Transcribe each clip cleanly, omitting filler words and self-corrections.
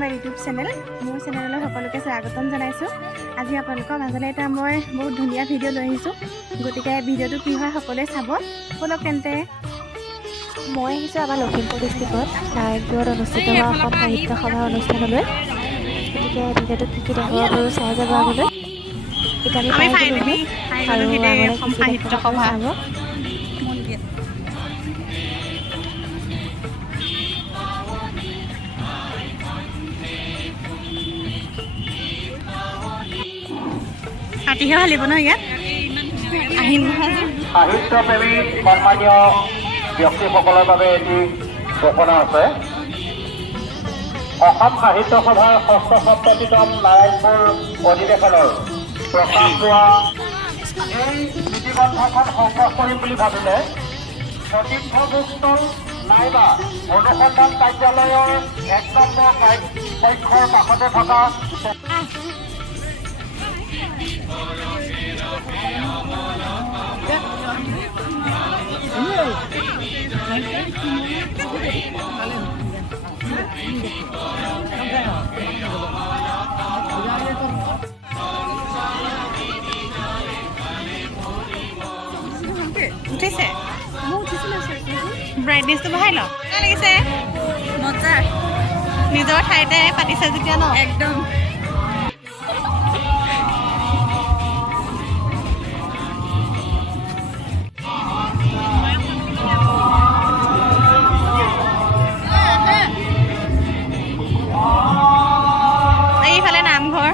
My YouTube channel মোৰ চেনেললৈ সকলোকে স্বাগতম জনাইছোঁ। আজি আপোনালোকৰ মাজলৈ এটা মই বহুত ধুনীয়া ভিডিঅ' লৈ আহিছোঁ, গতিকে ভিডিঅ'টো কি হয় সকলোৱে চাব। বলক তেন্তে। মই আহিছোঁ আমাৰ লখিমপুৰ ডিষ্ট্ৰিক্টত নাৰায়ণপুৰত অনুষ্ঠিত হোৱা অসম সাহিত্য সভাৰ অনুষ্ঠানলৈ। গতিকে ভিডিঅ'টো কি দেখাব পাৰোঁ চাই যাব আগলৈ। এতিয়া আমি পাই গ'লোহি আৰু আগলৈ অসম কি সাহিত্য দেখা সভা চাব। কাটিহে হালিব ন ইয়াত আহিম নহয়। সাহিত্যপ্ৰেমী সন্মানীয় ব্যক্তিসকলৰ বাবে এটি ঘোষণা আছে। অসম সাহিত্য সভাৰ ৬৭তম নাৰায়ণপুৰ অধিৱেশনৰ প্ৰকাশ পোৱা এই নীতিগ্ৰন্থখন সংগ্ৰহ কৰিম বুলি ভাবিলে সতীৰ্থ বুকষ্টল নাইবা অনুসন্ধান কাৰ্যালয়ৰ ১ নম্বৰ কক্ষৰ কাষতে থকা উঠিছে ব্ৰাইটনেছটো বঢ়াই ল লাগিছে মজা নিজৰ ঠাইতে পাতিছে যেতিয়া ন একদম। এইফালে নামঘৰ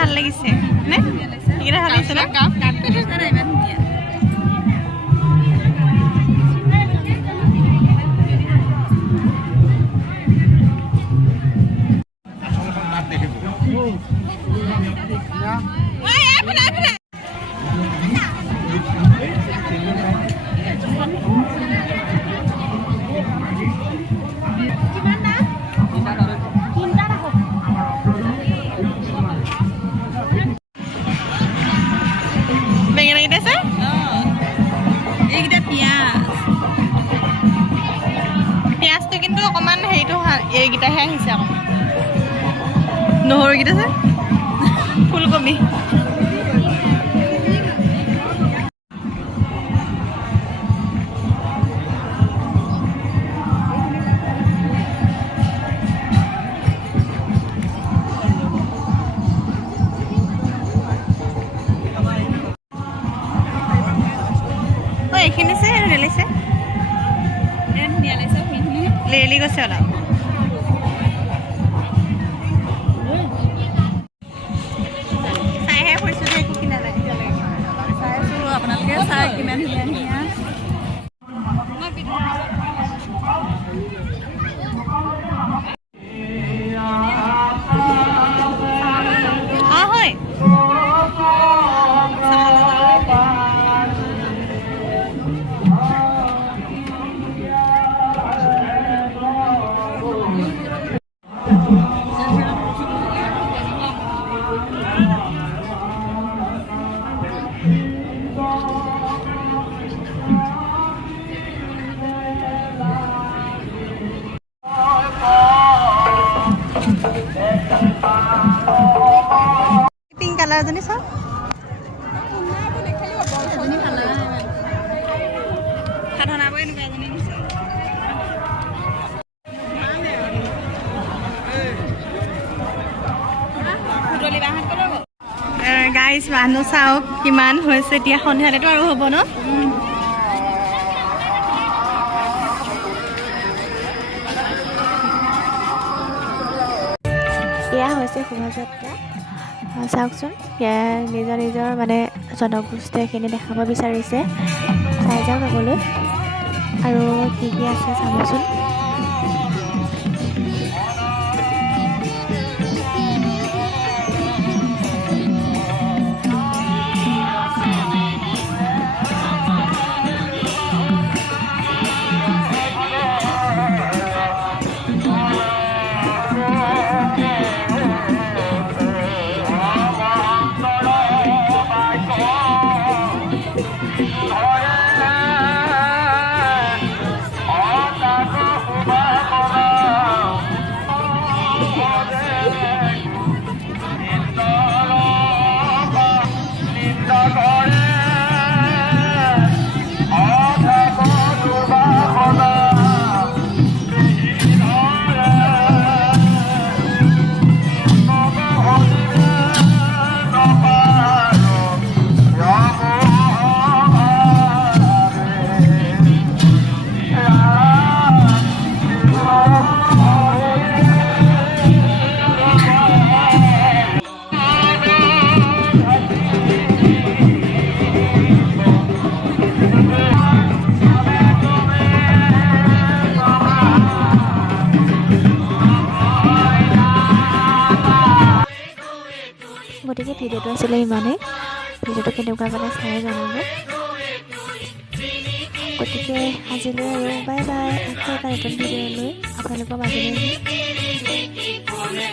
ভাল লাগিছে নে? এইকেইটা ভাল লাগিছে ন? ইমান ধুনীয়া। পিঁয়াজটো কিন্তু অকণমান হেৰিটো এইকেইটাহে আহিছে অকণমান নহৰুকেইটা যে ফুলকবি এইখিনি যে ৰেলিছে লেলি গৈছে অলপ চাইহে কালাৰ এজনী চাওক গাইজ মানুহ চাওক কিমান হৈছে এতিয়া সন্ধিয়ালেতো আৰু হ'ব ন এয়া হৈছে শোভাযাত্ৰা চাওকচোন নিজৰ নিজৰ মানে জনগোষ্ঠী এইখিনি দেখাব বিচাৰিছে চাই যাওক আগলৈ আৰু কি কি আছে চাবচোন গতিকে ভিডিঅ'টো আছিলে ইমানেই ভিডিঅ'টো কেনেকুৱা পালে চাই জনাব গতিকে আজিলৈ আৰু বাই বাই আকৌ এটা নতুন ভিডিঅ' লৈ আপোনালোকৰ মাজলৈ আহিম